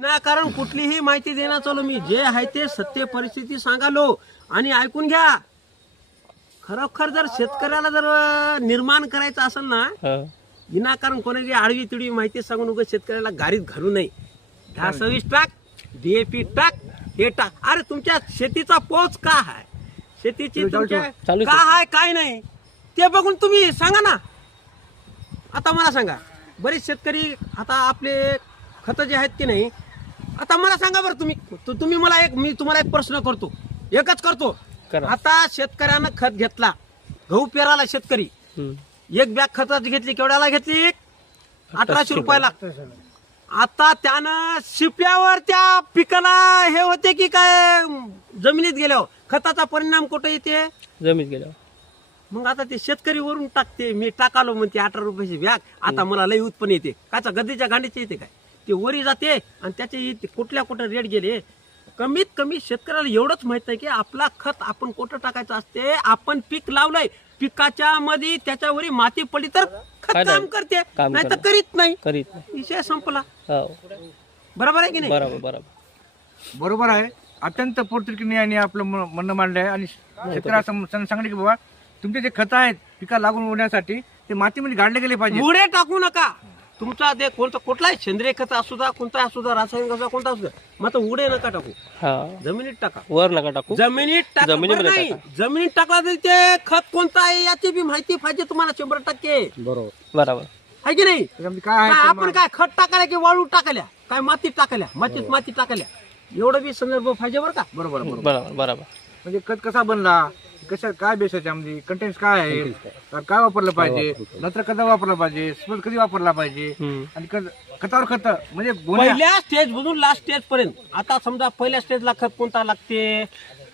कारण कुठलीही माहिती देणार चालू मी जे आहे ते सत्य परिस्थिती सांगालो आणि ऐकून घ्या. खरोखर जर शेतकऱ्याला जर निर्माण करायचं असेल ना विनाकारण कोणाची आडवी तिडवी माहिती सांगून उगाच शेतकऱ्याला गाडीत घालू नये. 10-26 टाक, DAP टाक, हे टाक. अरे तुमच्या शेतीचा पोच का आहे, शेतीची तुमच्या का आहे काय नाही ते बघून तुम्ही सांगा ना. आता मला सांगा, बरेच शेतकरी आता आपले खत जे आहेत की नाही, आता मला सांगा बरं तुम्ही मला मी तुम्हाला एक प्रश्न करतो, एकच करतो. आता शेतकऱ्यानं खत घेतला, गहू पेराला शेतकरी एक बॅग खताची घेतली, केवढ्याला घेतली? 1800 रुपयाला. आता त्यानं शिप्यावर त्या पिकाला हे होते की काय जमिनीत गेल्यावर खताचा परिणाम कुठं येते? जमिनीत गेल्यावर. मग आता ते शेतकरी वरून टाकते, मी टाकालो म्हणते 18 रुपयाची बॅग, आता मला लई उत्पन्न येते. काचा गद्दीच्या गांडीचे येते काय? ते वरी जाते आणि त्याचे कुठल्या रेट गेले. कमीत कमी शेतकऱ्याला एवढंच माहित आहे की आपला खत आपण कुठं टाकायचं असते. आपण पीक लावलंय, पिकाच्या मध्ये त्याच्यावरी माती पडली तर खत काम करते, नाही तर करीत नाही. विषय संपला. बरोबर आहे की नाही? बरोबर आहे. अत्यंत पोटतिडकीने आणि आपलं म्हणणं मांडलं आहे. आणि शेतकऱ्याला सांगितलं की बाबा तुमचे जे खत आहेत पिका लागून होण्यासाठी ते मातीमध्ये गाडले गेले पाहिजे. मुळे टाकू नका. तुमचा ते कुठलाही सेंद्रिय खत असू द्या, कोणता असू द्या, रासायनिक असू कोणता असू द्या, मग उडे नका टाकू, जमिनीत टाका. वर नका टाकू, जमिनीत टाका. नाही जमिनीत टाकला तरी ते खत कोणतं आहे याची बी माहिती पाहिजे तुम्हाला 100%. बरोबर आहे की नाही? काय आपण काय खत टाकायला की वाळू टाकल्या, काय मातीत टाकल्या, माती टाकल्या, एवढं बी संदर्भ पाहिजे बरं का? बरोबर. म्हणजे खत कसा बनला, कशा काय बेस आहे त्यामध्ये, कंटेंट काय आहे, काय वापरलं पाहिजे, नंतर कधी वापरलं पाहिजे, स्मोल कधी वापरला पाहिजे, आणि खतावर खत म्हणजे पहिल्या स्टेज मधून लास्ट स्टेज पर्यंत. आता समजा पहिल्या स्टेजला खत कोणता लागते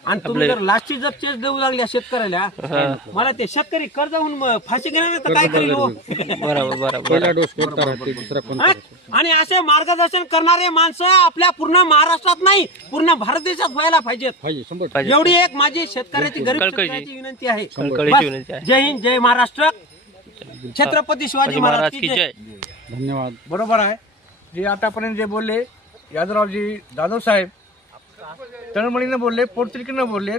आणि तुम्ही जर लास्टची जर स्टेज देऊ लागल्या शेतकऱ्याला, मला ते शेतकरी कर्ज होऊन फाशी घेणार तर काय करेल हो? आणि असे मार्गदर्शन करणारे माणसं आपल्या पूर्ण महाराष्ट्रात नाही, पूर्ण भारत देशात व्हायला पाहिजेत. एवढी एक माझी शेतकऱ्याची गरीब शेतकऱ्याची विनंती आहे. जय हिंद, जय महाराष्ट्र, छत्रपती शिवाजी महाराज की जय. धन्यवाद. बरोबर आहे. जे आतापर्यंत जे बोलले यादवरावजी जाधव साहेब, तळमळीनं बोलले, पोटतिडकीनं बोलले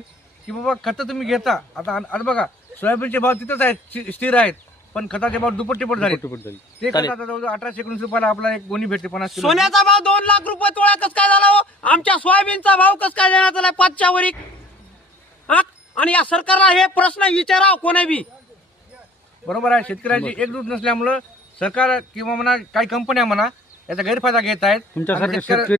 की बाबा खत तुम्ही घेता. आता बघा सोयाबीनचे भाव तिथंच आहेत, स्थिर आहेत, पण खताचे भाव दुप्पट झाले. ते खत आता जवळजवळ 1819 रुपयाला आपला एक गोणी भेटते 50 किलो. सोन्याचा भाव 2 लाख रुपये तोळा कस काय झाला हो? आमच्या सोयाबीनचा भाव कस काय देण्यात आलाय 5च्या वरी? आणि या सरकारला हे प्रश्न विचाराव कोणी बी. बरोबर आहे. शेतकऱ्याची एकजूट नसल्यामुळं सरकार किंवा म्हणा काही कंपन्या म्हणा याचा गैरफायदा घेत आहेत.